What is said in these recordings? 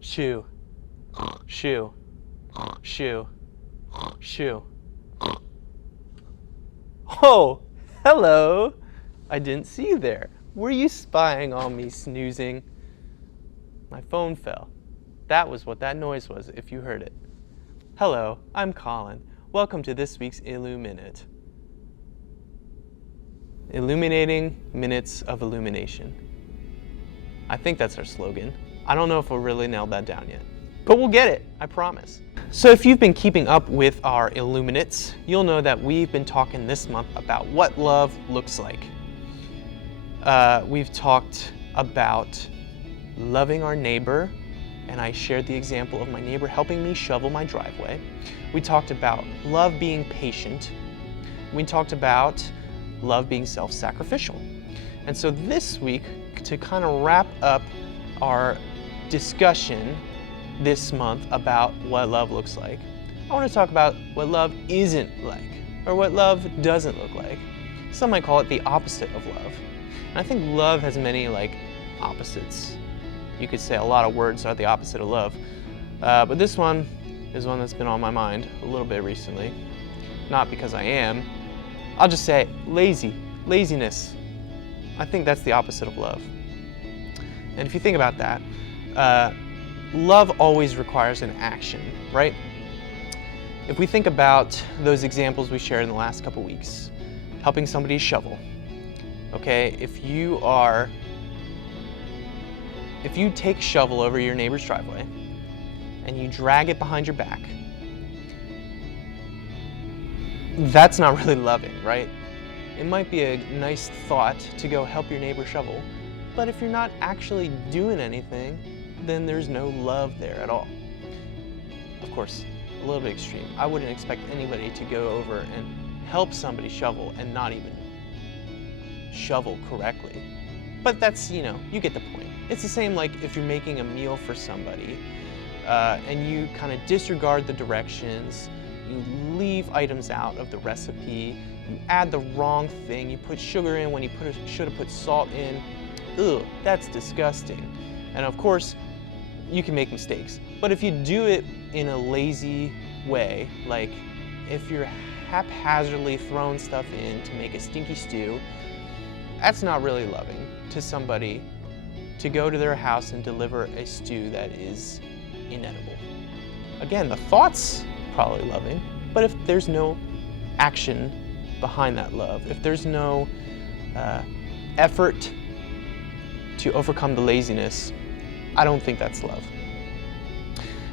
Shoe. Shoe. Shoe. Shoe. Oh, hello. I didn't see you there. Were you spying on me snoozing? My phone fell. That was what that noise was, if you heard it. Hello, I'm Colin. Welcome to this week's IlluminUte. Illuminating minutes of illumination. I think that's our slogan. I don't know if we'll really nail that down yet, but we'll get it, I promise. So if you've been keeping up with our IlluminUtes, you'll know that we've been talking this month about what love looks like. We've talked about loving our neighbor, and I shared the example of my neighbor helping me shovel my driveway. We talked about love being patient. We talked about love being self-sacrificial. And so this week, to kind of wrap up our discussion this month about what love looks like, I want to talk about what love isn't like, or what love doesn't look like. Some might call it the opposite of love. And I think love has many opposites. You could say a lot of words are the opposite of love. But this one is one that's been on my mind a little bit recently. Not because I am. I'll just say laziness. I think that's the opposite of love. And if you think about that, love always requires an action, right? If we think about those examples we shared in the last couple weeks, helping somebody shovel, okay? If you take shovel over your neighbor's driveway and you drag it behind your back, that's not really loving, right? It might be a nice thought to go help your neighbor shovel, but if you're not actually doing anything, then there's no love there at all. Of course, a little bit extreme. I wouldn't expect anybody to go over and help somebody shovel and not even shovel correctly. But that's, you get the point. It's the same like if you're making a meal for somebody and you kind of disregard the directions, you leave items out of the recipe, you add the wrong thing, you put sugar in when you should have put salt in. Ugh, that's disgusting. And of course, you can make mistakes. But if you do it in a lazy way, like if you're haphazardly throwing stuff in to make a stinky stew, that's not really loving to somebody to go to their house and deliver a stew that is inedible. Again, the thought's probably loving, but if there's no action behind that love, if there's no effort to overcome the laziness, I don't think that's love.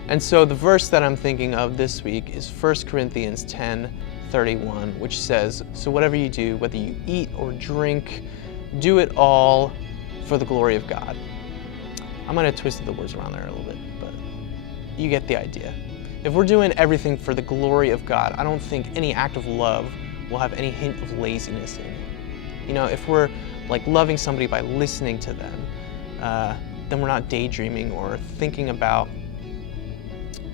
And so the verse that I'm thinking of this week is 1 Corinthians 10:31, which says, "So whatever you do, whether you eat or drink, do it all for the glory of God." I might have twisted the words around there a little bit, but you get the idea. If we're doing everything for the glory of God, I don't think any act of love will have any hint of laziness in it. If we're loving somebody by listening to them, then we're not daydreaming or thinking about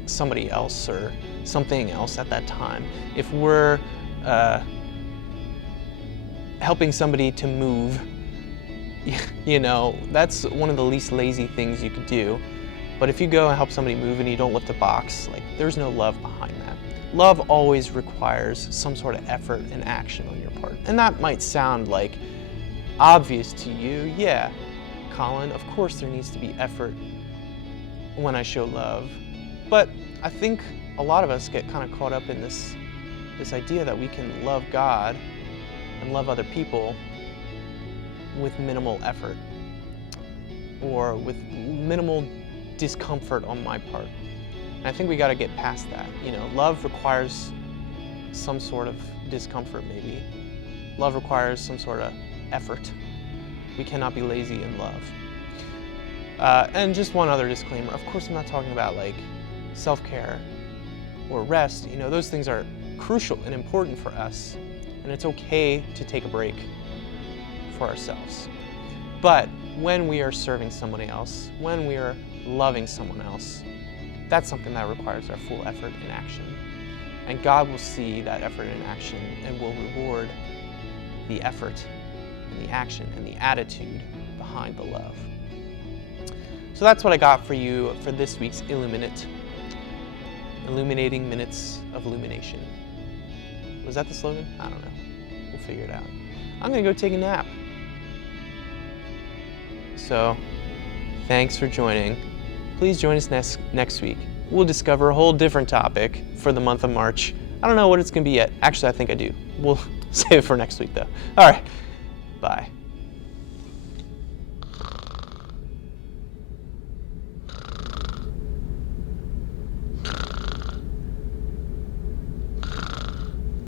somebody else or something else at that time. If we're helping somebody to move, that's one of the least lazy things you could do. But if you go and help somebody move and you don't lift a box, there's no love behind that. Love always requires some sort of effort and action on your part. And that might sound obvious to you. Yeah, Colin, of course there needs to be effort when I show love. But I think a lot of us get kind of caught up in this idea that we can love God and love other people with minimal effort or with minimal discomfort on my part. And I think we got to get past that. Love requires some sort of discomfort maybe. Love requires some sort of effort. We cannot be lazy in love. And just one other disclaimer. Of course, I'm not talking about self-care or rest. Those things are crucial and important for us. And it's okay to take a break for ourselves. But when we are serving somebody else, when we are loving someone else, that's something that requires our full effort and action. And God will see that effort and action and will reward the effort and the action and the attitude behind the love. So that's what I got for you for this week's IlluminUte. Illuminating Minutes of Illumination. Was that the slogan? I don't know. We'll figure it out. I'm gonna go take a nap. So, thanks for joining. Please join us next week. We'll discover a whole different topic for the month of March. I don't know what it's gonna be yet. Actually, I think I do. We'll save it for next week though. All right, bye.